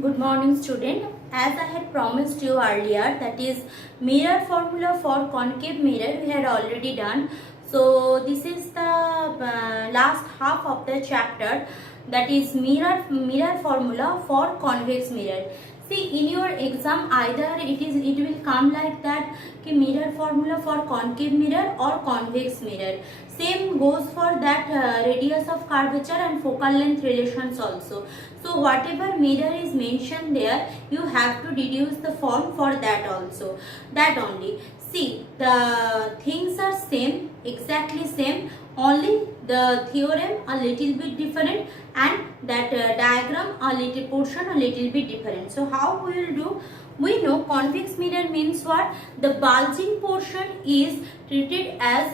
Good morning student. As I had promised you earlier, that is mirror formula for concave mirror we had already done. So this is the last half of the chapter, that is mirror formula for convex mirror. See, in your exam either it will come like that कि mirror formula for concave mirror or convex mirror. Same goes for that radius of curvature and focal length relations also. So whatever mirror is mentioned there, you have to deduce the form for that also. That only. See, the things are same, exactly same, only the theorem a little bit different and that diagram a little portion a little bit different. So how we will do? We know convex mirror means what? The bulging portion is treated as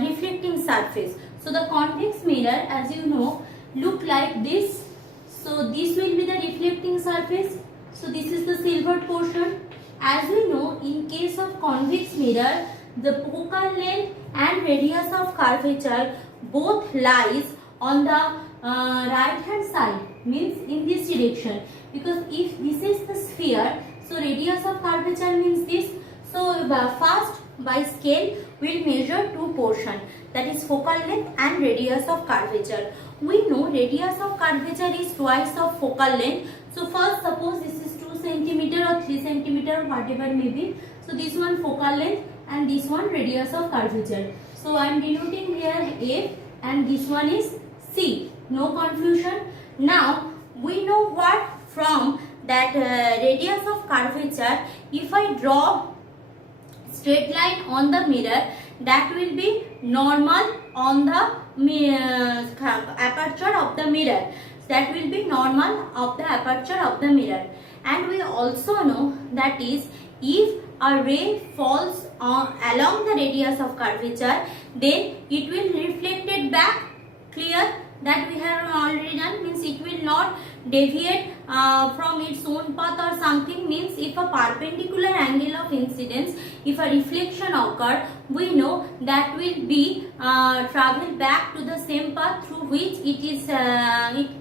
reflecting surface. So the convex mirror, as you know, look like this. So this will be the reflecting surface. So this is the silvered portion. As we know, in case of convex mirror, the focal length and radius of curvature both lies on the right hand side, means in this direction. Because if this is the sphere, so radius of curvature means this. So first by scale we will measure two portion, that is focal length and radius of curvature. We know radius of curvature is twice of focal length. So first suppose this is 2 centimeter or 3 centimeter, whatever may be. So this one focal length and this one radius of curvature. So I am denoting here A and this one is C. No confusion. Now we know what from that radius of curvature. If I draw straight line on the mirror, that will be normal on the aperture of the mirror. That will be normal of the aperture of the mirror. And we also know that is if a ray falls along the radius of curvature, then it will reflect it back. Clear? That we have already done, means it will not deviate from its own path or something. Means if a perpendicular angle of incidence, if a reflection occurred, we know that will be travel back to the same path through which it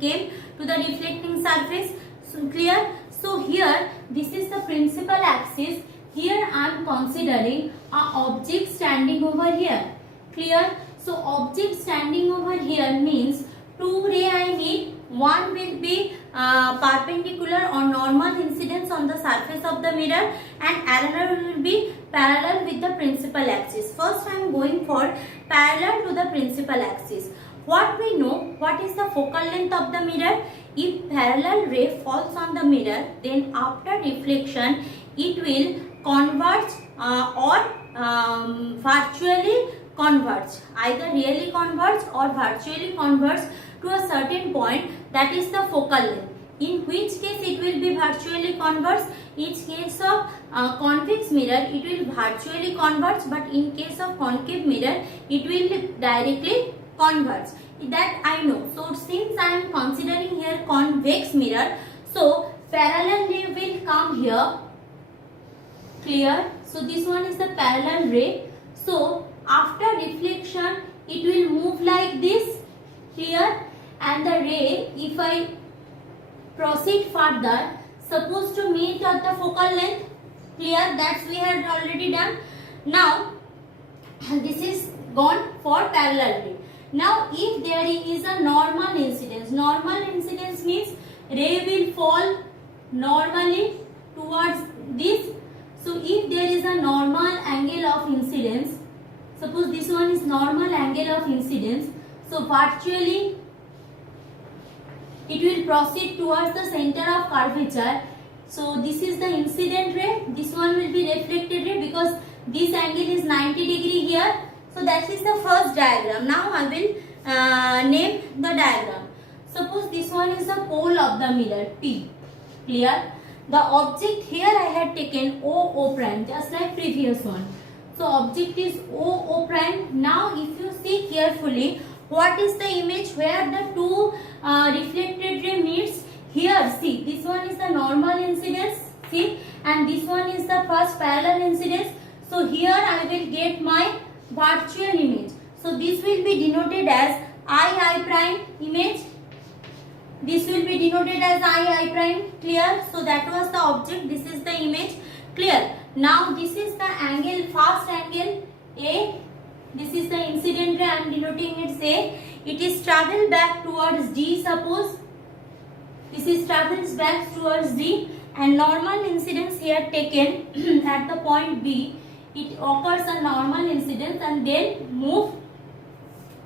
came to the reflecting surface. So clear? So here this is the principal axis. Here I am considering a object standing over here. Clear? So object standing over here means two ray I need. One will be perpendicular or normal incidence on the surface of the mirror and another will be parallel with the principal axis. First I am going for parallel to the principal axis. What we know, what is the focal length of the mirror? If parallel ray falls on the mirror, then after reflection it will converge or virtually converge, either really converge or virtually converge to a certain point, that is the focal length. In which case it will be virtually converge. In case of convex mirror it will virtually converge, but in case of concave mirror it will directly converge. That I know. So since I am considering here convex mirror, so parallel ray will come here. Clear? So this one is the parallel ray. So after reflection it will move like this. Clear? And the ray, if I proceed further, suppose to meet at the focal length. Clear? That's we had already done. Now this is gone for parallel ray. Now if there is a normal incidence means ray will fall normally towards this. So if there is a normal angle of incidence, suppose this one is normal angle of incidence, so virtually it will proceed towards the center of curvature. So this is the incident ray, this one will be reflected ray, because this angle is 90 degree here. So that is the first diagram. Now I will name the diagram. Suppose this one is the pole of the mirror, P. Clear? The object here I had taken O prime, just like previous one. So object is O prime. Now if you see carefully, what is the image where the two reflected ray meets? Here see, this one is the normal incidence, see, and this one is the first parallel incidence. So here I will get my virtual image. So this will be denoted as I prime image. this will be denoted as I prime. Clear? So that was the object. This is the image. Clear? Now this is the angle, first angle A. This is the incident ray. I am denoting it A. It is travel back towards D. Suppose this is travels back towards D, and normal incidence here taken at the point B. It occurs a normal incidence and then move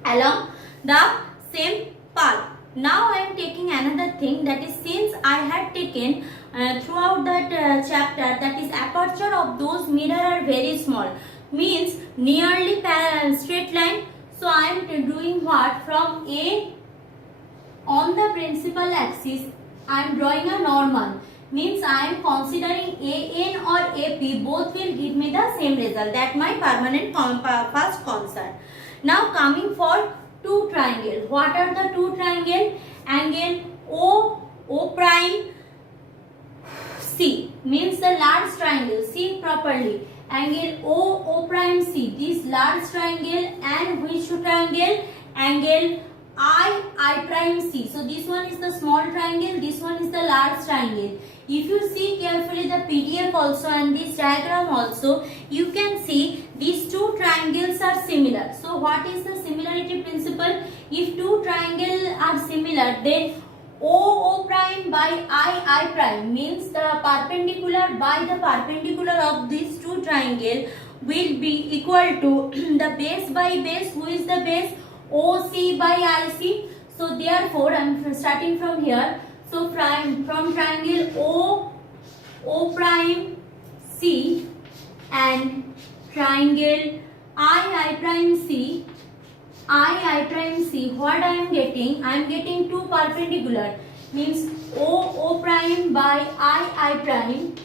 along the same path. Now I am taking another thing, that is, since I had taken throughout that chapter, that is, aperture of those mirror are very small, means nearly parallel straight line. So I am doing what? From A on the principal axis I am drawing a normal, means I am considering AN or AP, both will give me the same result. That my permanent first concept. Now coming for two triangle. What are the two triangle? Angle O prime C, means the large triangle. See properly. Angle O prime C. This large triangle, and which two triangle? Angle I prime C. So this one is the small triangle, this one is the large triangle. If you see carefully the PDF also and this diagram also, you can see these two triangles are similar. So what is the similarity principle? If two triangles are similar, then O prime by I prime, means the perpendicular by the perpendicular of these two triangles will be equal to the base by base. Who is the base? OC by IC. So therefore I am starting from here. So from triangle O prime C and triangle I prime C, I prime C, what I am getting? I am getting two perpendicular, means O prime by I prime,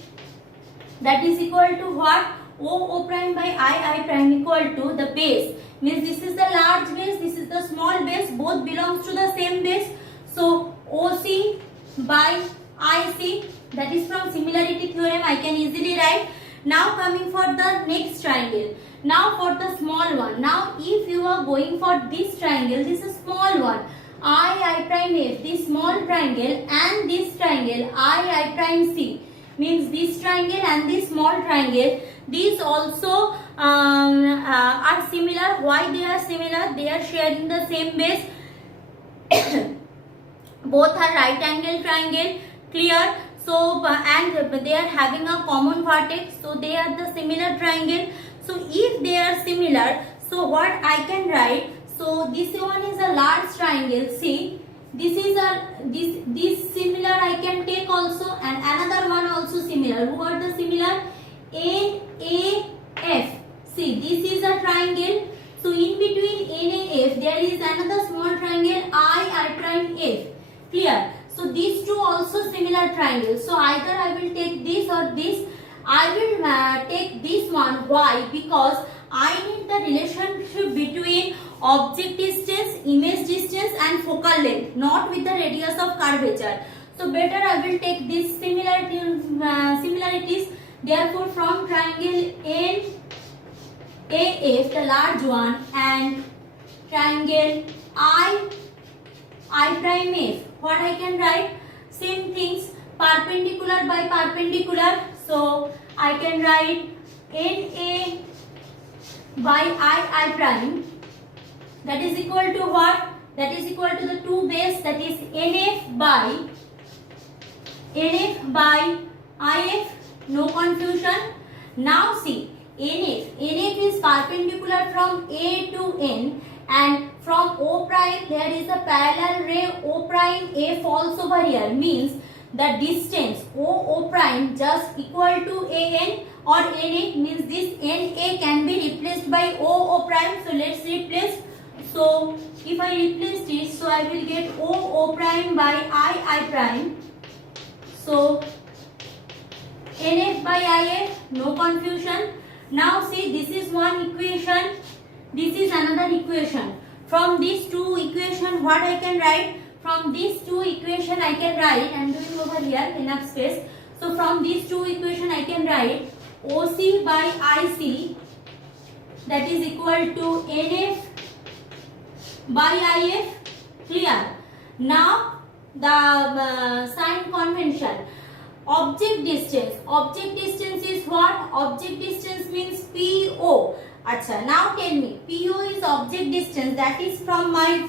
that is equal to what? O prime by I prime equal to the base, means this is the large base, this is the small base, both belongs to the same base. So OC by IC, that is from similarity theorem I can easily write. Now coming for the next triangle. Now for the small one. Now if you are going for this triangle, this is small one, I prime F, this small triangle, and this triangle I prime C, means this triangle and this small triangle, these also are similar. Why they are similar? They are sharing the same base. Both are right angle triangle. Clear? So and they are having a common vertex, so they are the similar triangle. So if they are similar, so what I can write? So this one is a large triangle. See, this is a this similar I can take also, and another one also similar. Who are the similar? NAF. See, this is a triangle. So in between NAF there is another small triangle I prime F. Clear? So these two also similar triangles. So either I will take this or this. I will take this one. Why? Because I need the relationship between object distance, image distance and focal length, not with the radius of curvature. So better I will take these similarities. Therefore from triangle NAF, the large one, and triangle I prime F, what I can write? Same things, perpendicular by perpendicular. So I can write NA by I prime, that is equal to what? That is equal to the two base, that is NF by IF. No confusion. Now see, NF is perpendicular from A to N, and from O prime there is a parallel ray O prime A falls over here, means the distance O prime just equal to AN or NA, means this NA can be replaced by O prime. So let's replace. So if I replace this, so I will get O prime by I prime. So NF by IF, no confusion. Now see, this is one equation, this is another equation. From these two equation, what I can write? From these two equation I can write, I am doing over here, enough space. So from these two equation I can write OC by IC, that is equal to NF by IF. Clear? Now the sign convention. Object distance. Object distance is what? Object distance means PO. Acha, now tell me, PO is object distance, that is from my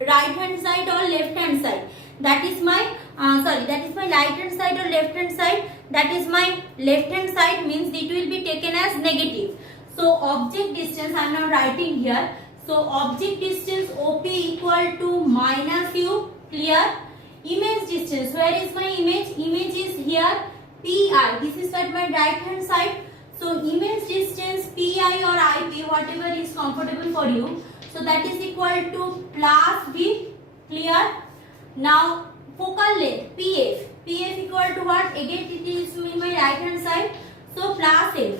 right hand side or left hand side. That is my that is my right hand side or left hand side. That is my left hand side, means it will be taken as negative. So object distance I am not writing here. So object distance OP equal to minus U. Clear? Image distance. Where is my image? Image is here. PI. This is at my right hand side. So image distance PI or IP, whatever is comfortable for you. So that is equal to plus V. Clear? Now focal length PF. PF equal to what? Again it is in my right hand side. So plus F.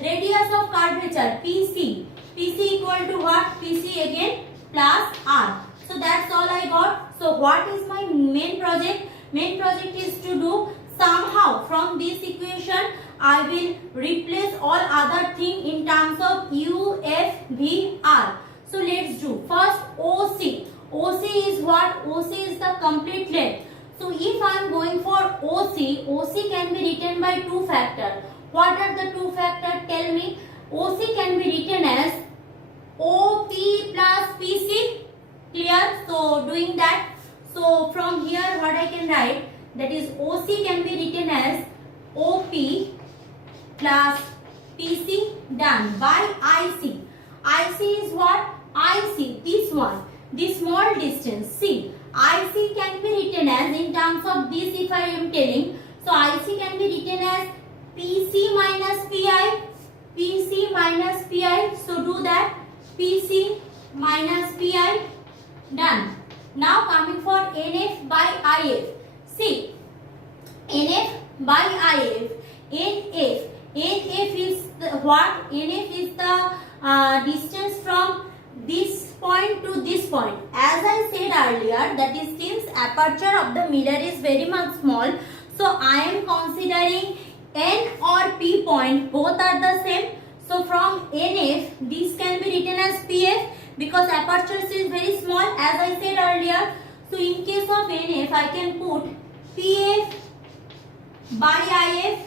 Radius of curvature PC. PC equal to what? PC again plus R. So that's all I got. So what is my main project? Main project is to do somehow from this equation I will replace all other thing in terms of U, F, V, R. So let's do first OC. OC is what? OC is the complete length. So if I am going for OC, OC can be written by two factors. What are the two factors? Tell me. OC can be written as OP plus PC. Clear? So doing that. So from here what I can write, that is OC can be written as OP plus PC. Done. By IC. IC is what? IC. This one. This small distance. See. IC can be written as, in terms of this if I am telling. So IC can be written as PC minus PI. PC minus PI. So do that. PC minus PI. Done. Now coming for NF by IF. See, NF by IF. NF is the what? NF is the distance from this point to this point. As I said earlier, that is since aperture of the mirror is very much small, so I am considering N or P point, both are the same. So from NF, this can be written as PF because aperture is very small, as I said earlier. So in case of NF, I can put PF by IF.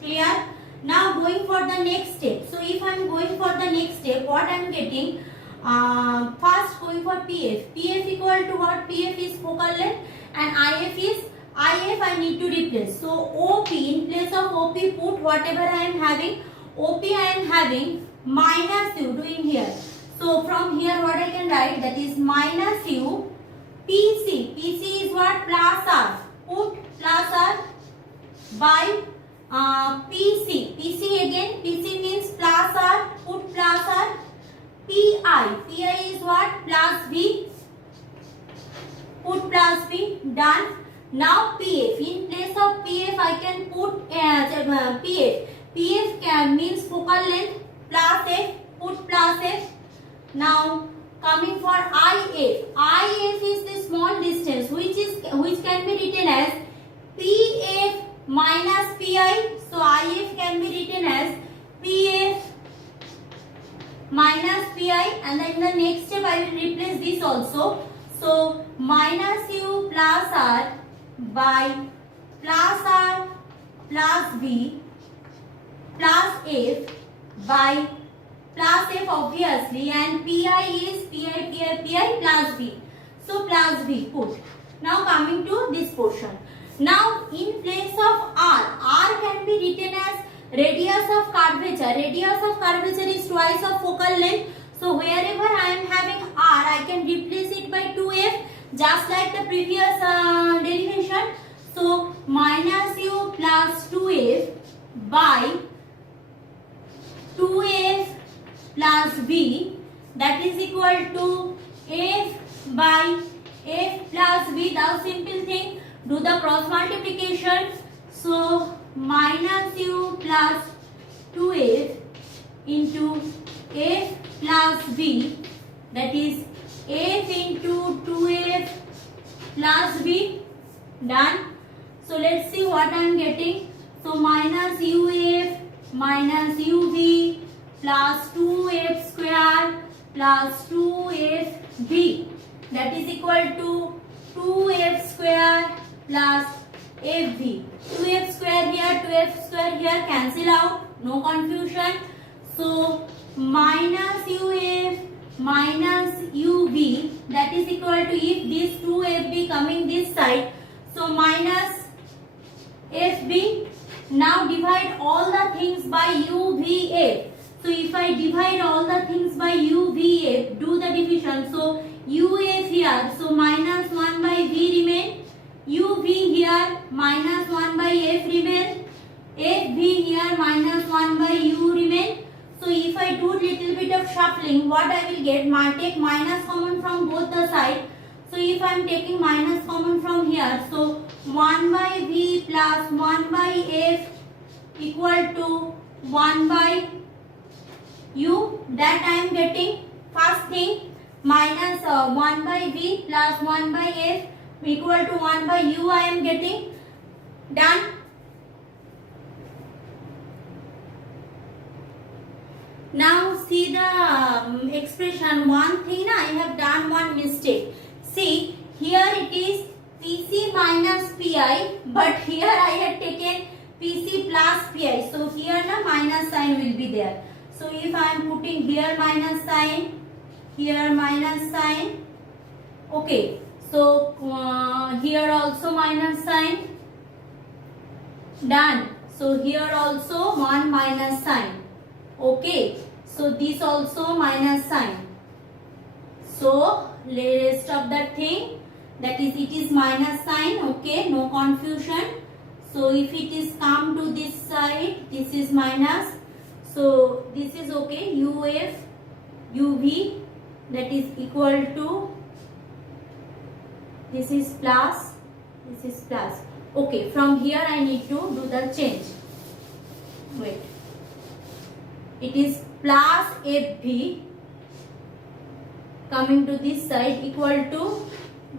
Clear? Now going for the next step. So if I am going for the next step, what I am getting? First going for PF. PF equal to what? PF is focal length and IF is IF I need to replace. So OP, in place of OP put whatever I am having. OP I am having minus U, doing here. So from here what I can write, that is minus U PC. PC is what? Plus R. Put plus R by PC. PC again. PC means plus R. Put plus R. PI. PI is what? Plus V. Put plus V. Done. Now PF. In place of PF I can put PF. PF can means focal length plus F. Put plus F. Now coming for IF. IF is the small distance which can be written as PF minus PI. So IF can be written as PF minus PI, and then in the next step I will replace this also. So minus U plus R by plus R plus V plus F by plus F obviously, and PI is PI plus V. So plus V put. Now coming to this portion. Now in place of R can be written as radius of curvature. Radius of curvature is twice of focal length. So wherever I am having R, I can replace it by 2F, just like the previous derivation. So minus U plus 2F by 2F plus V, that is equal to F by F plus V. Now simple thing, do the cross multiplication. So minus U plus 2F into F plus V, that is F into 2F plus V. Done. So let's see what I am getting. So minus UF minus UV plus 2F square plus 2FV, that is equal to 2F plus FV. 2F square here, 2F square here, cancel out, no confusion. So minus UF minus UV, that is equal to, if this 2FB coming this side, so minus FB. Now divide all the things by UVF. So if I divide all the things by UVF, do the division. So UF here, so minus 1 by V remain. UV here, minus 1 by F remain. FV here, minus 1 by U remain. So if I do little bit of shuffling, what I will get? Take minus common from both the sides. So if I am taking minus common from here, so 1 by V plus 1 by F equal to 1 by U. That I am getting. First thing, minus 1 by V plus 1 by F equal to 1 by U I am getting. Done. Now see the expression. One thing, I have done one mistake. See, here it is PC minus PI, but here I had taken PC plus PI. So here the minus sign will be there. So if I am putting here minus sign, here minus sign, okay. So here also minus sign, done. So here also one minus sign, okay. So this also minus sign. So rest of that thing, that is, it is minus sign, okay, no confusion. So if it is come to this side, this is minus. So this is okay, UF, UV, that is equal to, this is plus, this is plus. Okay, from here I need to do the change. Wait. It is plus FV coming to this side equal to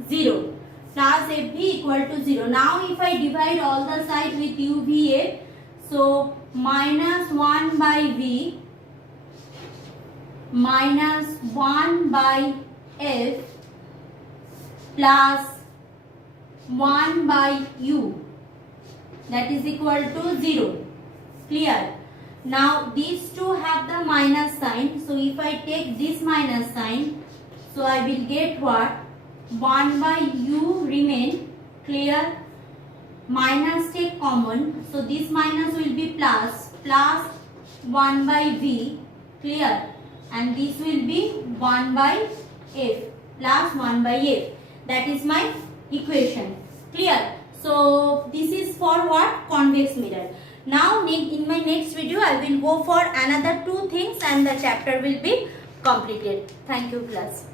0. Plus FV equal to 0. Now if I divide all the sides with UVF, so minus 1 by V minus 1 by F plus 1 by U, that is equal to 0. Clear? Now these two have the minus sign. So if I take this minus sign, so I will get what? 1 by U remain. Clear? Minus take common. So this minus will be plus. Plus 1 by V. Clear? And this will be 1 by F. Plus 1 by F. That is my equation. Clear? So this is for what? Convex mirror. Now in my next video I will go for another two things and the chapter will be completed. Thank you class.